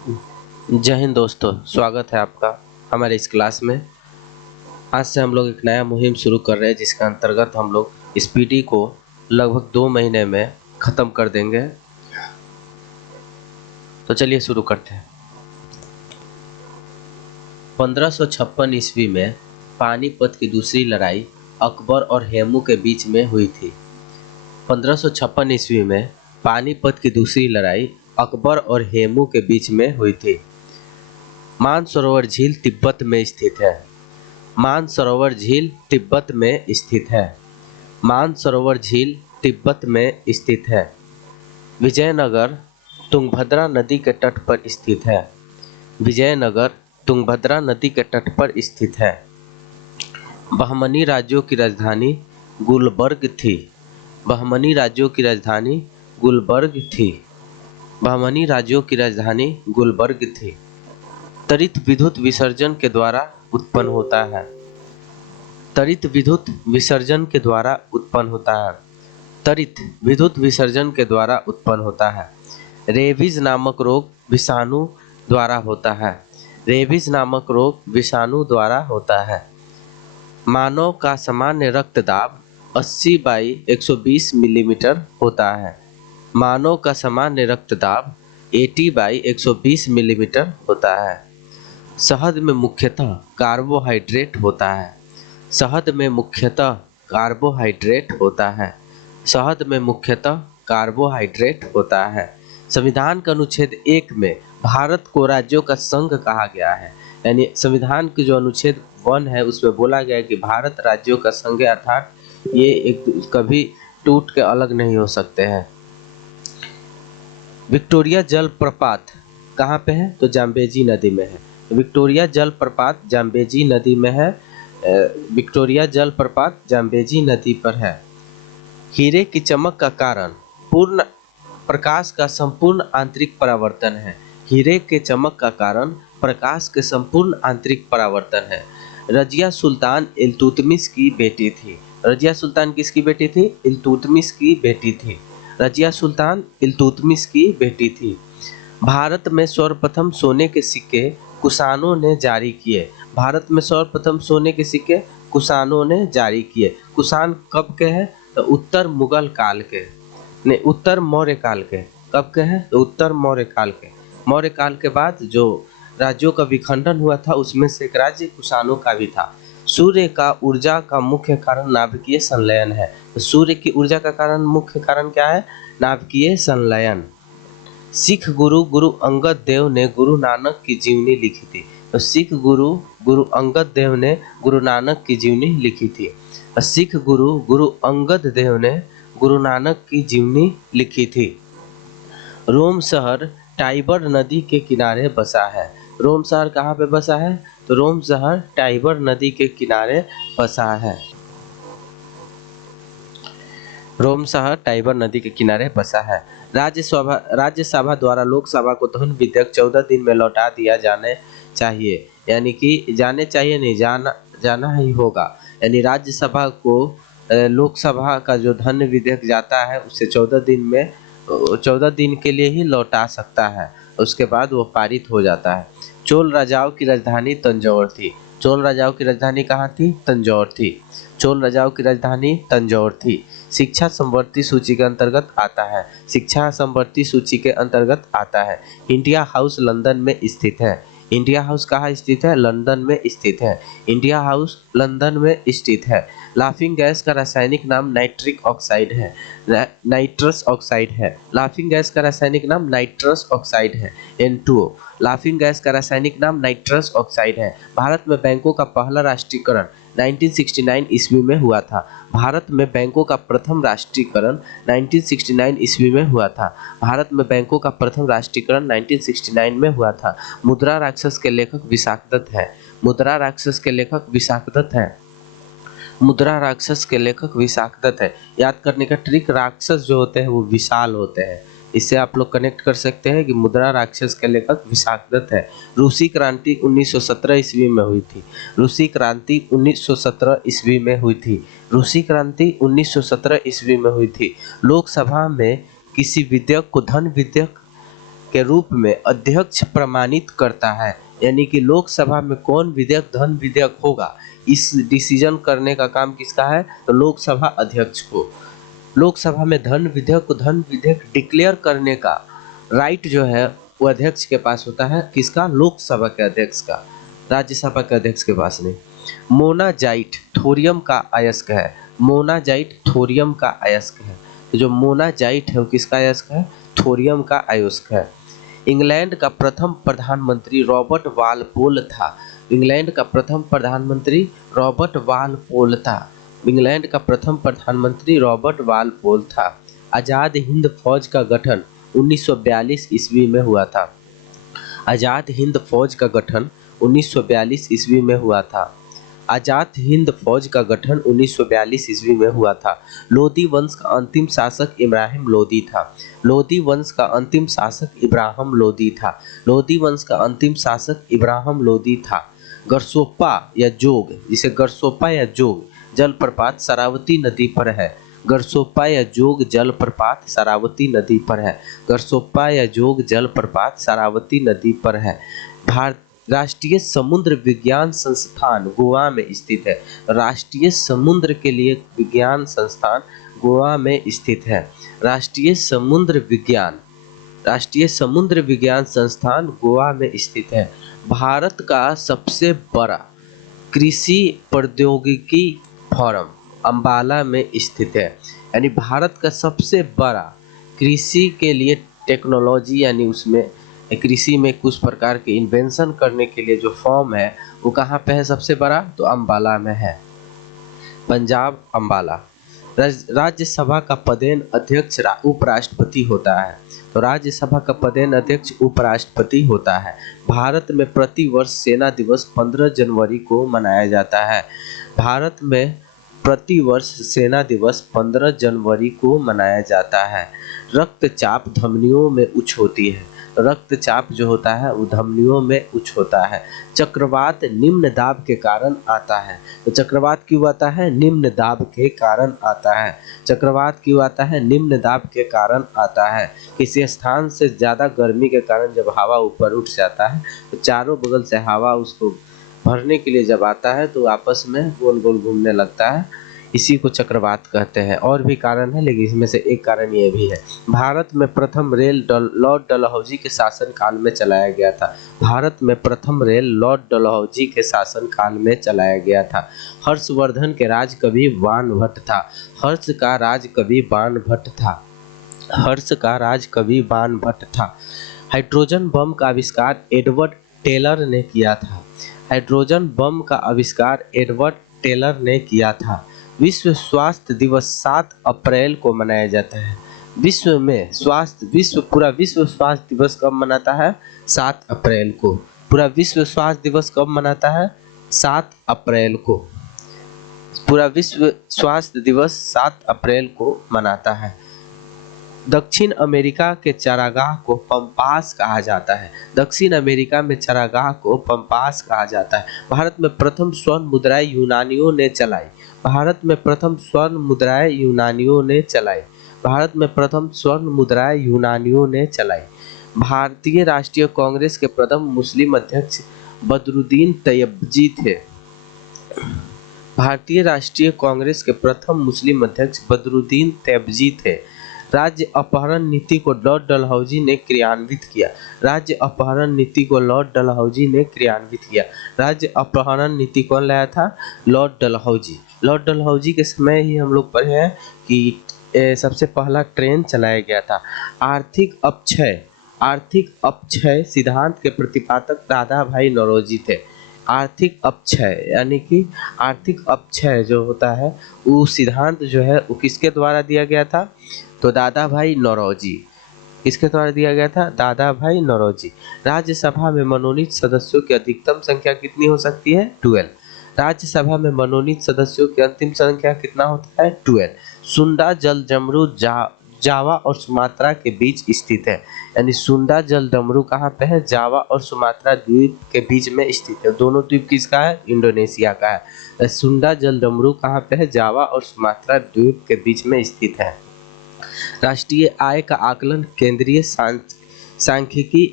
जय हिंद दोस्तों, स्वागत है आपका हमारे इस क्लास में। आज से हम लोग एक नया मुहिम शुरू कर रहे हैं जिसके अंतर्गत हम लोग इस पीटी को लगभग 2 महीने में ख़त्म कर देंगे। तो चलिए शुरू करते हैं। 1556 ईस्वी में पानीपत की दूसरी लड़ाई अकबर और हेमू के बीच में हुई थी। 1556 ईस्वी में पानीपत की दूसरी लड़ाई अकबर और हेमू के बीच में हुई थी। मानसरोवर झील तिब्बत में स्थित है। मानसरोवर झील तिब्बत में स्थित है। मानसरोवर झील तिब्बत में स्थित है। विजयनगर तुंगभद्रा नदी के तट पर स्थित है। विजयनगर तुंगभद्रा नदी के तट पर स्थित है। बहमनी राज्यों की राजधानी गुलबर्ग थी। बहमनी राज्यों की राजधानी गुलबर्ग थी। बहमनी राज्यों की राजधानी गुलबर्ग थी। त्वरित विद्युत विसर्जन के द्वारा उत्पन्न होता है। त्वरित विद्युत विसर्जन के द्वारा उत्पन्न होता है। त्वरित विद्युत विसर्जन के द्वारा उत्पन्न होता है। रेबीज नामक रोग विषाणु द्वारा होता है। रेबीज नामक रोग विषाणु द्वारा होता है। मानव का सामान्य रक्तदाब 80/120 मिलीमीटर होता है। मानव का सामान्य रक्तदाब 80/120 मिलीमीटर होता है। शहद में मुख्यतः कार्बोहाइड्रेट होता है। शहद में मुख्यतः कार्बोहाइड्रेट होता है। शहद में मुख्यतः कार्बोहाइड्रेट होता है। संविधान के अनुच्छेद 1 में भारत को राज्यों का संघ कहा गया है। यानी संविधान के जो अनुच्छेद 1 है उसमें बोला गया है कि भारत राज्यों का संघ है, अर्थात ये एक कभी टूट के अलग नहीं हो सकते हैं। विक्टोरिया जलप्रपात कहाँ पे है? तो जाम्बेजी नदी में है। विक्टोरिया जलप्रपात जाम्बेजी नदी में है। विक्टोरिया जलप्रपात जाम्बेजी नदी पर है। हीरे की चमक का कारण पूर्ण प्रकाश का संपूर्ण आंतरिक परावर्तन है। हीरे के चमक का कारण प्रकाश के संपूर्ण आंतरिक परावर्तन है। रजिया सुल्तान इल्तुतमिश की बेटी थी। रजिया सुल्तान किसकी बेटी थी? इल्तुतमिश की बेटी थी। रजिया सुल्तान इल्तुतमिश की बेटी थी। भारत में सर्वप्रथम सोने के सिक्के कुषाणों ने जारी किए। भारत में सर्वप्रथम सोने के सिक्के कुषाणों ने जारी किए। कुषाण कब के हैं? तो उत्तर मुगल काल के, नहीं उत्तर मौर्य काल के। कब के हैं? तो उत्तर मौर्य काल के। मौर्य काल के बाद जो राज्यों का विखंडन हुआ था उसमें से एक राज्य कुषाणों का भी था। सूर्य का ऊर्जा का मुख्य कारण नाभिकीय संलयन है। तो सूर्य की ऊर्जा का कारण मुख्य कारण क्या है? नाभिकीय संलयन। सिख गुरु गुरु अंगद देव ने गुरु नानक की जीवनी लिखी थी। तो सिख गुरु गुरु अंगद देव ने गुरु नानक की जीवनी लिखी थी। सिख गुरु गुरु अंगद देव ने गुरु नानक की जीवनी लिखी थी। रोम शहर टाइबर नदी के किनारे बसा है। रोम शहर कहाँ पे बसा है? तो रोम शहर टाइबर नदी के किनारे बसा है। रोम शहर टाइबर नदी के किनारे बसा है। राज्यसभा द्वारा लोकसभा को धन विधेयक 14 दिन में लौटा दिया जाने चाहिए। यानी कि जाने चाहिए नहीं, जाना ही होगा। यानी राज्यसभा को लोकसभा का जो धन विधेयक जाता है उसे 14 दिन के लिए ही लौटा सकता है। उसके बाद वो पारित हो जाता है। चोल राजाओं की राजधानी तंजौर थी। चोल राजाओं की राजधानी कहाँ थी? तंजौर थी। चोल राजाओं की राजधानी तंजौर थी। शिक्षा संवर्ती सूची के अंतर्गत आता है। शिक्षा संवर्ती सूची के अंतर्गत आता है। इंडिया हाउस लंदन में स्थित है। इंडिया हाउस कहाँ स्थित है? लंदन में स्थित है। इंडिया हाउस लंदन में स्थित है। लाफिंग गैस का रासायनिक नाम नाइट्रिक ऑक्साइड है। नाइट्रस ऑक्साइड है। लाफिंग गैस का रासायनिक नाम नाइट्रस ऑक्साइड है, N2O। लाफिंग गैस का रासायनिक नाम नाइट्रस ऑक्साइड है। भारत में बैंकों का पहला राष्ट्रीयकरण 1969 ईस्वी में हुआ था। भारत में बैंकों का प्रथम राष्ट्रीयकरण 1969 ईस्वी में हुआ था। भारत में बैंकों का प्रथम राष्ट्रीयकरण 1969 में हुआ था। मुद्रा राक्षस के लेखक विशाखदत्त है। मुद्रा राक्षस के लेखक विशाखदत्त है। मुद्रा राक्षस के लेखक विशाखदत्त है। याद करने का ट्रिक, राक्षस जो होते हैं वो विशाल होते हैं। इससे आप लोग कनेक्ट कर सकते हैं कि मुद्रा राक्षस के लेखक विशाखदत्त है। रूसी क्रांति 1917 ईस्वी में हुई थी। रूसी क्रांति 1917 ईस्वी में हुई थी। रूसी क्रांति 1917 ईस्वी में हुई थी। लोकसभा में किसी विधेयक को धन विधेयक के रूप में अध्यक्ष प्रमाणित करता है। यानी कि लोकसभा में कौन विधेयक धन विधेयक होगा, इस डिसीजन करने का काम किसका है, तो लोकसभा अध्यक्ष को। लोकसभा में धन विधेयक को धन विधेयक डिक्लेयर करने का राइट जो है वो अध्यक्ष के पास होता है। किसका, लोकसभा के अध्यक्ष का, राज्यसभा के अध्यक्ष के पास नहीं। मोनाजाइट थोरियम का अयस्क है। मोनाजाइट थोरियम का अयस्क है। तो जो मोनाजाइट है वो किसका अयस्क है, थोरियम का अयस्क है। इंग्लैंड का प्रथम प्रधानमंत्री रॉबर्ट वालपोल था। इंग्लैंड का प्रथम प्रधानमंत्री रॉबर्ट वालपोल था। इंग्लैंड का प्रथम प्रधानमंत्री रॉबर्ट वालपोल था। आज़ाद हिंद फौज का गठन 1942 ईस्वी में हुआ था। आज़ाद हिंद फौज का गठन 1942 ईस्वी में हुआ था। आज़ाद हिंद फौज का गठन 1942 ईस्वी में हुआ था। लोदी वंश का अंतिम शासक इब्राहिम लोदी था। लोदी वंश का अंतिम शासक इब्राहिम लोदी था। लोदी वंश का अंतिम शासक इब्राहिम लोदी था। गरसोप्पा या जोग, जिसे गरसोप्पा या जोग जलप्रपात शरावती नदी पर है। गरसोप्पा या जोग जलप्रपात शरावती नदी पर है। गरसोप्पा या जोग जलप्रपात शरावती नदी पर है। भारत राष्ट्रीय समुद्र विज्ञान संस्थान गोवा में स्थित है। राष्ट्रीय समुद्र के लिए विज्ञान संस्थान गोवा में स्थित है। राष्ट्रीय समुद्र विज्ञान संस्थान गोवा में स्थित है। भारत का सबसे बड़ा कृषि प्रौद्योगिकी फोरम अंबाला में स्थित है। यानी भारत का सबसे बड़ा कृषि के लिए टेक्नोलॉजी, यानी उसमें कृषि में कुछ प्रकार के इन्वेंशन करने के लिए जो फॉर्म है वो कहाँ पे है सबसे बड़ा, तो अंबाला में है, पंजाब अंबाला। राज्यसभा का पदेन अध्यक्ष उपराष्ट्रपति होता है। तो राज्यसभा का पदेन अध्यक्ष उपराष्ट्रपति होता है। भारत में प्रति वर्ष सेना दिवस 15 जनवरी को मनाया जाता है। भारत में प्रति वर्ष सेना दिवस 15 जनवरी को मनाया जाता है। रक्तचाप धमनियों में उच्च होती है। रक्तचाप जो होता है वो धमनियों में उच्च होता है। चक्रवात निम्न दाब के कारण आता है। तो चक्रवात क्यों आता है, निम्न दाब के कारण आता है। चक्रवात क्यों आता है, निम्न दाब के कारण आता है। किसी स्थान से ज़्यादा गर्मी के कारण जब हवा ऊपर उठ जाता है तो चारों बगल से हवा उसको भरने के लिए जब आता है तो आपस में गोल गोल घूमने लगता है, इसी को चक्रवात कहते हैं। और भी कारण है लेकिन इसमें से एक कारण ये भी है। भारत में प्रथम रेल लॉर्ड डलहौजी के शासन काल में चलाया गया था। भारत में प्रथम रेल लॉर्ड डलहौजी के शासन काल में चलाया गया था। हर्षवर्धन के राज कवि बाणभट्ट था। हर्ष का राज कवि बाणभट्ट था। हर्ष का राज कवि बाणभट्ट था। हाइड्रोजन बम का आविष्कार एडवर्ड टेलर ने किया था। हाइड्रोजन बम का आविष्कार एडवर्ड टेलर ने किया था। विश्व स्वास्थ्य दिवस 7 अप्रैल को मनाया जाता है। पूरा विश्व स्वास्थ्य दिवस कब मनाता है, 7 अप्रैल को। पूरा विश्व स्वास्थ्य दिवस कब मनाता है, 7 अप्रैल को। पूरा विश्व स्वास्थ्य दिवस 7 अप्रैल को मनाता है। दक्षिण अमेरिका के चारागाह को पंपास कहा जाता है। दक्षिण अमेरिका में चारागाह को पंपास कहा जाता है। भारत में प्रथम स्वर्ण मुद्राएं यूनानियों ने चलाई। भारत में प्रथम स्वर्ण मुद्राएं यूनानियों ने चलाई। भारत में प्रथम स्वर्ण मुद्राएं यूनानियों ने चलाई। भारतीय राष्ट्रीय कांग्रेस के प्रथम मुस्लिम अध्यक्ष बदरुद्दीन तैयबजी थे। भारतीय राष्ट्रीय कांग्रेस के प्रथम मुस्लिम अध्यक्ष बदरुद्दीन तैयबजी थे। राज्य अपहरण नीति को लॉर्ड डलहौजी ने क्रियान्वित किया। राज्य अपहरण नीति को लॉर्ड डलहौजी ने क्रियान्वित किया। राज्य अपहरण नीति कौन लाया था, लॉर्ड डलहौजी। लॉर्ड डलहौजी के समय ही हम लोग पढ़े हैं कि सबसे पहला ट्रेन चलाया गया था। आर्थिक अपक्षय सिद्धांत के प्रतिपादक दादा भाई नौरोजी थे। आर्थिक अपक्षय यानी कि आर्थिक अपक्षय जो होता है वो सिद्धांत जो है वो किसके द्वारा दिया गया था, तो दादा भाई नौरोजी। किसके द्वारा दिया गया था, दादा भाई नौरोजी। राज्यसभा में मनोनीत सदस्यों की अधिकतम संख्या कितनी हो सकती है, 12। राज्यसभा में मनोनीत सदस्यों की अंतिम संख्या कितना होता है, 12। सुंडा जल डमरू जावा और सुमात्रा के बीच स्थित है। यानी सुंडा जल डमरू कहाँ पे है, जावा और सुमात्रा द्वीप के बीच में स्थित है। दोनों द्वीप किसका है, इंडोनेशिया का है। सुंडा जल डमरू कहाँ पे है, जावा और सुमात्रा द्वीप के बीच में स्थित है। राष्ट्रीय आय का आकलन केंद्रीय सांख्यिकी